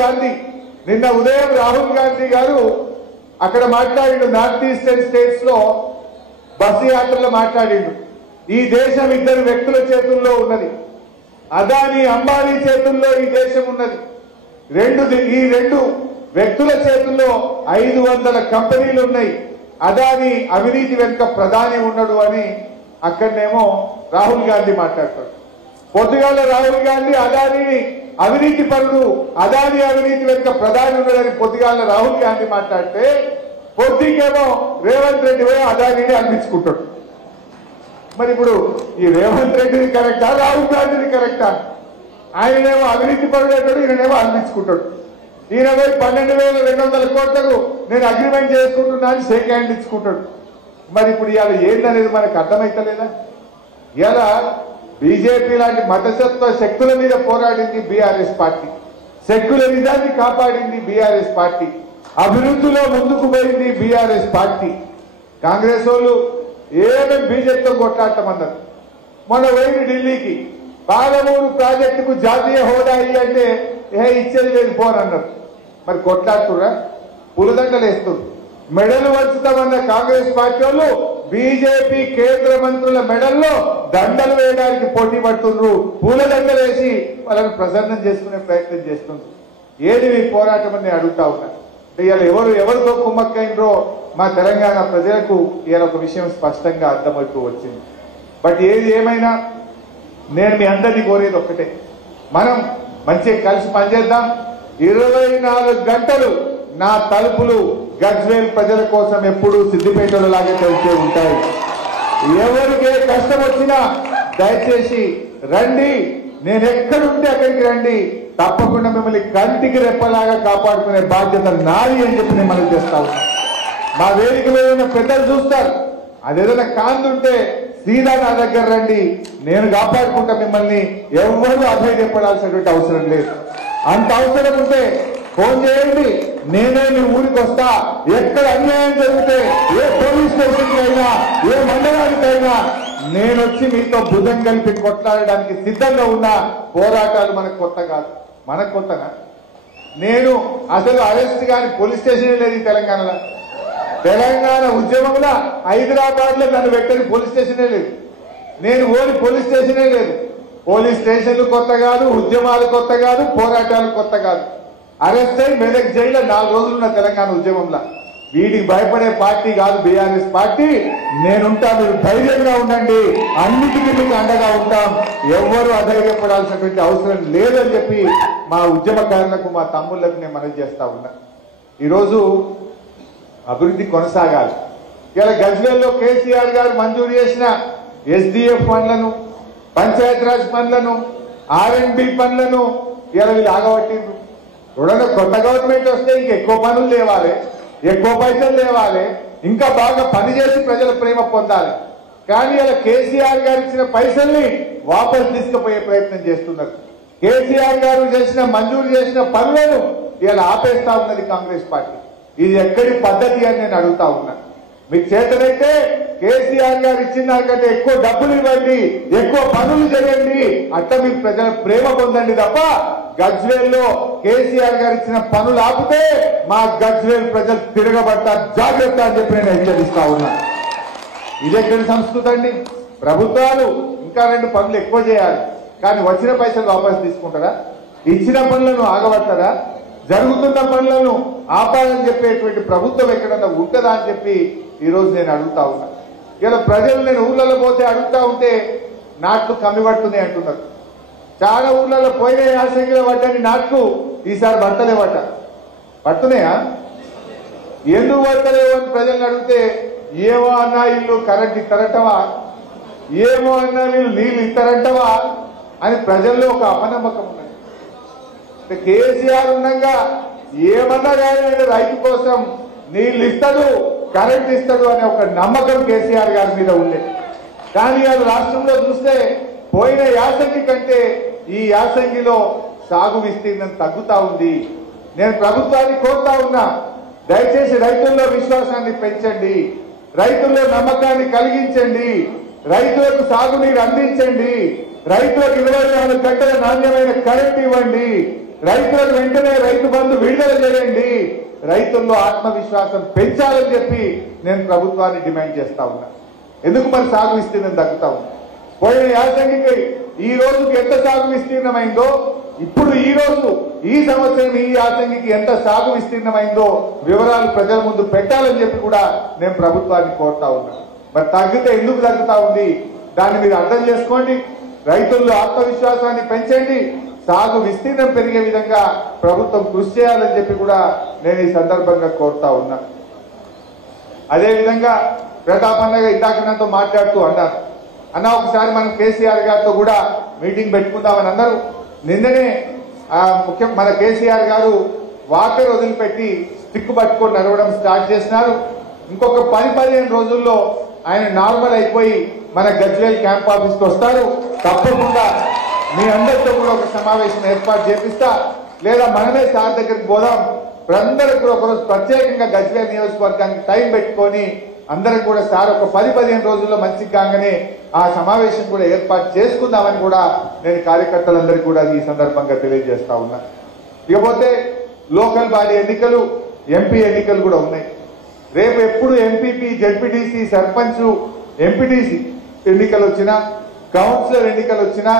గాంధీ నిన్న ఉదయం రాహుల్ గాంధీ గారు అక్కడ మాట్లాడిండు. నార్త్ ఈస్టర్న్ స్టేట్స్ లో బస్సు యాత్రలో మాట్లాడిండు. ఈ దేశం ఇద్దరు వ్యక్తుల చేతుల్లో ఉన్నది. అదానీ అంబానీ చేతుల్లో ఈ దేశం ఉన్నది. ఈ రెండు వ్యక్తుల చేతుల్లో 500 కంపెనీలు ఉన్నాయి. అదానీ అవినీతి వెనుక ప్రధాని ఉన్నాడు అని అక్కడనేమో రాహుల్ గాంధీ మాట్లాడతాడు. పొద్దుగాల రాహుల్ గాంధీ అదానీని అవినీతి పరుడు, అదానీ అవినీతి వెనుక ప్రధాని ఉన్నాడని పొద్దుగాల రాహుల్ గాంధీ మాట్లాడితే పొద్దుకేమో రేవంత్ రెడ్డి పోయి అదానీని అనిపించుకుంటాడు. మరి ఇప్పుడు ఈ రేవంత్ రెడ్డిని కరెక్టా, రాహుల్ గాంధీని కరెక్టా? ఆయననేమో అవినీతి పరుడు అంటాడు, ఈయననేమో అనిపించుకుంటాడు. ఈయన పోయి 12,200 కోట్లకు నేను అగ్రిమెంట్ చేసుకుంటున్నా అని షేక్ హ్యాండ్ ఇచ్చుకుంటాడు. మరి ఇప్పుడు ఇవాళ ఏందనేది మనకు అర్థమైతలేదా? ఇలా బీజేపీ లాంటి మతతత్వ శక్తుల మీద పోరాడింది బీఆర్ఎస్ పార్టీ, సెక్యులరిజాన్ని కాపాడింది బీఆర్ఎస్ పార్టీ, అభివృద్ధిలో ముందుకు పోయింది బీఆర్ఎస్ పార్టీ. కాంగ్రెస్ వాళ్ళు ఏమేమి బీజేపీతో కొట్లాడటమన్నారు. మొన్న పోయింది ఢిల్లీకి, పాలమూరు ప్రాజెక్టుకు జాతీయ హోదా అంటే ఇచ్చేది లేదు పోరన్నారు. మరి కొట్లాడుతురా, పులదండలు వేస్తుంది, మెడలు వంచుతామన్న కాంగ్రెస్ పార్టీ వాళ్ళు బీజేపీ కేంద్ర మంత్రుల మెడల్లో దండలు వేయడానికి పోటీ పడుతుండ్రు, పూలదండలు వేసి వాళ్ళని ప్రసన్నం చేసుకునే ప్రయత్నం చేస్తుండ్రు. ఏది మీ పోరాటం అని నేను అడుగుతా ఉన్నా. ఇవాళ ఎవరితో కుమ్మక్కైనరో మా తెలంగాణ ప్రజలకు ఇవాళ ఒక విషయం స్పష్టంగా అర్థమవుతూ వచ్చింది. బట్ ఏది ఏమైనా నేను మీ అందరినీ కోరేది ఒక్కటే, మనం మంచిగా కలిసి పనిచేద్దాం. 24 గంటలు నా తలుపులు గజ్వేల్ ప్రజల కోసం ఎప్పుడూ సిద్దిపేటలో లాగే తెలిసే ఉంటాయి. ఎవరికే కష్టం వచ్చినా దయచేసి రండి, నేను ఎక్కడుంటే అక్కడికి రండి, తప్పకుండా మిమ్మల్ని కంటికి రెప్పలాగా కాపాడుకునే బాధ్యత నాది అని చెప్పి నేను మనం చేస్తా ఉన్నా. మా వేదిక మీద ఉన్న పెద్దలు చూస్తారు, అదేదైనా కాందుంటే సీదా నా దగ్గర రండి, నేను కాపాడుకుంటా మిమ్మల్ని. ఎవరు అభయపడాల్సినటువంటి అవసరం లేదు. అంత అవసరం ఉంటే ఫోన్ చేయండి, నేనే మీ ఊరికి వస్తా. ఎక్కడ అన్యాయం జరిగితే ఏ పోలీస్ స్టేషన్కి అయినా, ఏ మండలానికైనా నేను వచ్చి మీతో భుజం కలిపి కొట్లాడడానికి సిద్ధంగా ఉన్న పోరాటాలు మనకు కొత్త కాదు. మనకు కొత్తగా నేను అసలు అరెస్ట్ కాని పోలీస్ స్టేషన్ లేదు ఈ తెలంగాణలో. తెలంగాణ ఉద్యమంలో హైదరాబాద్ లో నన్ను పెట్టని పోలీస్ స్టేషనే లేదు. నేను ఓని పోలీస్ స్టేషనే లేదు. పోలీస్ స్టేషన్లు కొత్త కాదు, ఉద్యమాలు కొత్త కాదు, పోరాటాలు కొత్త కాదు. అరెస్ట్ అయి మెదక్ జైల్లో 4 రోజులున్న తెలంగాణ ఉద్యమంలో. వీడికి భయపడే పార్టీ కాదు బీఆర్ఎస్ పార్టీ. నేనుంటా, మీరు ధైర్యంగా ఉండండి, అన్నిటికీ మీకు అండగా ఉంటాం. ఎవరు అధైర్యపడాల్సినటువంటి అవసరం లేదని చెప్పి మా ఉద్యమకారులకు, మా తమ్ముళ్లకు నేను మనవి చేస్తా ఉన్నా. ఈరోజు అభివృద్ధి కొనసాగాలి. ఇలా గజ్వేల్లో కేసీఆర్ గారు మంజూరు చేసిన ఎస్డిఎఫ్ పనులను, పంచాయతీరాజ్ పనులను, R&B పనులను ఇలా వీళ్ళు ఆగబట్టిండ్రు. ఎవడన్నా కొత్త గవర్నమెంట్ వస్తే ఇంక ఎక్కువ పనులు లేవాలి, ఎక్కువ పైసలు లేవాలి, ఇంకా బాగా పనిచేసి ప్రజల ప్రేమ పొందాలి. కానీ ఇలా కేసీఆర్ గారు ఇచ్చిన పైసల్ని వాపస్ తీసుకుపోయే ప్రయత్నం చేస్తున్నారు. కేసీఆర్ గారు మంజూరు చేసిన పనులను ఇలా ఆపేస్తా ఉన్నది కాంగ్రెస్ పార్టీ. ఇది ఎక్కడి పద్ధతి అని నేను అడుగుతా ఉన్నా. మీకు చేతనైతే కేసీఆర్ గారు ఇచ్చిన దానికంటే ఎక్కువ డబ్బులు ఇవ్వండి, ఎక్కువ పనులు చేయండి, అట్లా మీకు ప్రజల ప్రేమ పొందండి తప్ప గజ్వేల్లో కేసీఆర్ గారు ఇచ్చిన పనులు ఆపితే మా గజ్వేల్ ప్రజలు తిరగబడతారు, జాగ్రత్త అని చెప్పి నేను హెచ్చరిస్తా ఉన్నా. ఇదెక్కడి సంస్కృతి అండి? ప్రభుత్వాలు ఇంకా 2 పనులు ఎక్కువ చేయాలి, కానీ వచ్చిన పైసలు వాపసు తీసుకుంటారా? ఇచ్చిన పనులను ఆగబడతారా? జరుగుతున్న పనులను ఆపాలని చెప్పేటువంటి ప్రభుత్వం ఎక్కడన్నా ఉంటుందా అని చెప్పి ఈరోజు నేను అడుగుతా ఉన్నా. ఇలా ప్రజలు నేను ఊళ్ళలో పోతే అడుగుతా ఉంటే నాట్లు కమ్మి పడుతున్నాయి అంటున్నారు. చాలా ఊళ్ళలో పోయిన యాసంగిలో పడ్డని నాట్లు ఈసారి పడతలేవట. పడుతున్నాయా? ఎందుకు పడతలేవు అని ప్రజలను అడిగితే ఏమో అన్నా వీళ్ళు కరెంట్ ఇస్తారంటవా, ఏమో అన్నా వీళ్ళు నీళ్ళు ఇస్తారంటవా అని ప్రజల్లో ఒక అపనమ్మకం ఉన్నది. కేసీఆర్ ఉండగా ఏమన్నా కానీ రైతు కోసం నీళ్లు ఇస్తాడు, కరెంట్ ఇస్తాడు అనే ఒక నమ్మకం కేసీఆర్ గారి మీద ఉండే. కానీ అది రాష్ట్రంలో చూస్తే పోయిన యాసంగి కంటే ఈ యాసంగిలో సాగు విస్తీర్ణం తగ్గుతా ఉంది. నేను ప్రభుత్వాన్ని కోరుతా ఉన్నా, దయచేసి రైతుల్లో విశ్వాసాన్ని పెంచండి, రైతుల్లో నమ్మకాన్ని కలిగించండి, రైతులకు సాగునీరు అందించండి, రైతులకు 24 గంటల నాణ్యమైన కరెంట్ ఇవ్వండి, రైతులకు వెంటనే రైతు రైతుల్లో ఆత్మవిశ్వాసం పెంచాలని చెప్పి నేను ప్రభుత్వాన్ని డిమాండ్ చేస్తా ఉన్నా. ఎందుకు మరి సాగు విస్తీర్ణం తగ్గుతా ఉంది? పోయిన యాసంగికి ఈ రోజుకి ఎంత సాగు విస్తీర్ణమైందో, ఇప్పుడు ఈ రోజు ఈ సంవత్సరం ఈ యాసంగికి ఎంత సాగు విస్తీర్ణమైందో వివరాలు ప్రజల ముందు పెట్టాలని చెప్పి కూడా నేను ప్రభుత్వాన్ని కోరుతా ఉన్నా. మరి తగ్గితే ఎందుకు తగ్గుతా ఉంది దాన్ని మీరు అర్థం చేసుకోండి. రైతుల్లో ఆత్మవిశ్వాసాన్ని పెంచండి, సాగు విస్తీర్ణం పెరిగే విధంగా ప్రభుత్వం కృషి చేయాలని చెప్పి కూడా నేను ఈ సందర్భంగా కోరుతా ఉన్నా. అదేవిధంగా ప్రతాప్ అన్నగా ఇందాక నాతో మాట్లాడుతూ అన్నారు, అన్న ఒకసారి మనం కేసీఆర్ గారితో కూడా మీటింగ్ పెట్టుకుందామని అన్నారు. నిన్ననే మన కేసీఆర్ గారు వాకర్ వదిలిపెట్టి స్టిక్ పట్టుకొని నడవడం స్టార్ట్ చేసినారు. ఇంకొక 10-15 రోజుల్లో ఆయన నార్మల్ అయిపోయి మన గజ్వేల్ క్యాంప్ ఆఫీస్కి వస్తారు. తప్పకుండా మీ అందరితో కూడా ఒక సమావేశం ఏర్పాటు చేపిస్తా, లేదా మనమే సార్ దగ్గరికి పోదాం. అందరికి కూడా ఒకరోజు ప్రత్యేకంగా గజ్వేల్ నియోజకవర్గానికి టైం పెట్టుకొని అందరం కూడా సార్ ఒక 10-15 రోజుల్లో మంచిగా కాగానే ఆ సమావేశం కూడా ఏర్పాటు చేసుకుందామని కూడా నేను కార్యకర్తలందరికీ కూడా ఈ సందర్భంగా తెలియజేస్తా ఉన్నా. ఇకపోతే లోకల్ బాడీ ఎన్నికలు, ఎంపీ ఎన్నికలు కూడా ఉన్నాయి. రేపు ఎప్పుడు ఎంపీపీ, జెడ్పీటీసీ, సర్పంచ్, ఎంపీటీసీ ఎన్నికలు వచ్చినా, కౌన్సిలర్ ఎన్నికలు వచ్చినా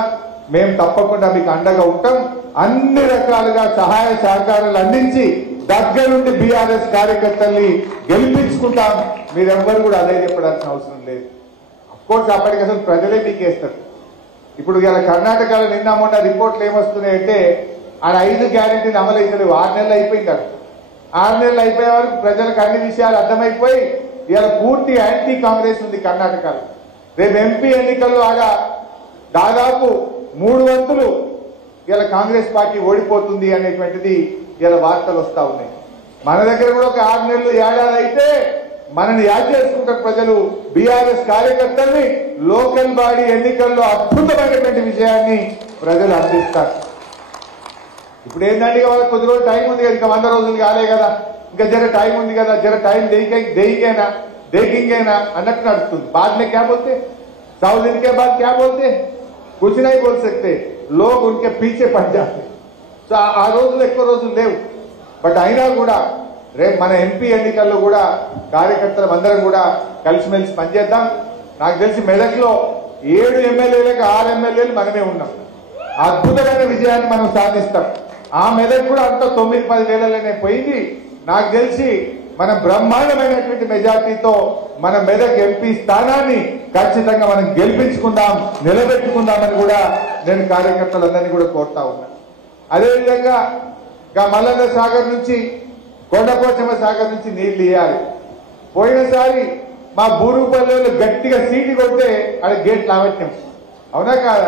మేము తప్పకుండా మీకు అండగా ఉంటాం. అన్ని రకాలుగా సహాయ సహకారాలు అందించి దగ్గరుండి బీఆర్ఎస్ కార్యకర్తల్ని గెలిపించుకుంటాం. మీరెవ్వరు కూడా అదే చెప్పడాల్సిన అవసరం లేదు. అఫ్కోర్స్ అప్పటికి అసలు ప్రజలే మీకేస్తారు. ఇప్పుడు ఇలా కర్ణాటకలో నిన్న మొన్న రిపోర్ట్లు ఏమొస్తున్నాయంటే ఆడ 5 గ్యారెంటీలు అమలు అయితలేవు. 6 నెలలు అయిపోయింది. 6 నెలలు అయిపోయే వరకు ప్రజలకు అన్ని విషయాలు అర్థమైపోయి ఇలా పూర్తి యాంటీ కాంగ్రెస్ ఉంది కర్ణాటకలో. రేపు ఎంపీ ఎన్నికల్లో ఆడ దాదాపు 3 వంతులు ఇలా కాంగ్రెస్ పార్టీ ఓడిపోతుంది అనేటువంటిది ఇలా వార్తలు వస్తా ఉన్నాయి. మన దగ్గర కూడా ఒక 6 నెలలు ఏడాది అయితే మనని యాడ్ చేసుకుంటారు ప్రజలు. బీఆర్ఎస్ కార్యకర్తల్ని లోకల్ బాడీ ఎన్నికల్లో అద్భుతమైనటువంటి విజయాన్ని ప్రజలు అందిస్తారు. ఇప్పుడు ఏంటంటే వాళ్ళకి కొద్ది రోజులు టైం ఉంది కదా, ఇంకా 100 రోజులు కాలే కదా, ఇంకా జర టైం ఉంది కదా, జర టైం देखेंगे అన్నట్టు నడుస్తుంది. बाद में क्या बोलते, 100 दिन के बाद क्या बोलते, कुछ नहीं बोल सकते, लोग उनके पीछे पड़ जाते. సో ఆ రోజులు ఎక్కువ రోజులు లేవు. బట్ అయినా కూడా రేపు మన ఎంపీ ఎన్నికల్లో కూడా కార్యకర్తలు అందరం కూడా కలిసిమెలిసి పనిచేద్దాం. నాకు తెలిసి మెదక్లో 7 ఎమ్మెల్యేలకు 6 ఎమ్మెల్యేలు మనమే ఉన్నాం. అద్భుతమైన విజయాన్ని మనం సాధిస్తాం. ఆ మెదక్ కూడా అంత 9-10 వేలలోనే పోయింది. నాకు తెలిసి మన బ్రహ్మాండమైనటువంటి మెజార్టీతో మన మెదక్ ఎంపీ స్థానాన్ని ఖచ్చితంగా మనం గెలిపించుకుందాం, నిలబెట్టుకుందామని కూడా నేను కార్యకర్తలందరినీ కూడా కోరుతా ఉన్నా. అదేవిధంగా మల్లన్న సాగర్ నుంచి, కొండపోచమ్మ సాగర్ నుంచి నీళ్లు ఇవ్వాలి. పోయినసారి మా బూరుగుపల్లెలో గట్టిగా సీటు కొడితే అది గేట్ లావట్యం, అవునా కాదా?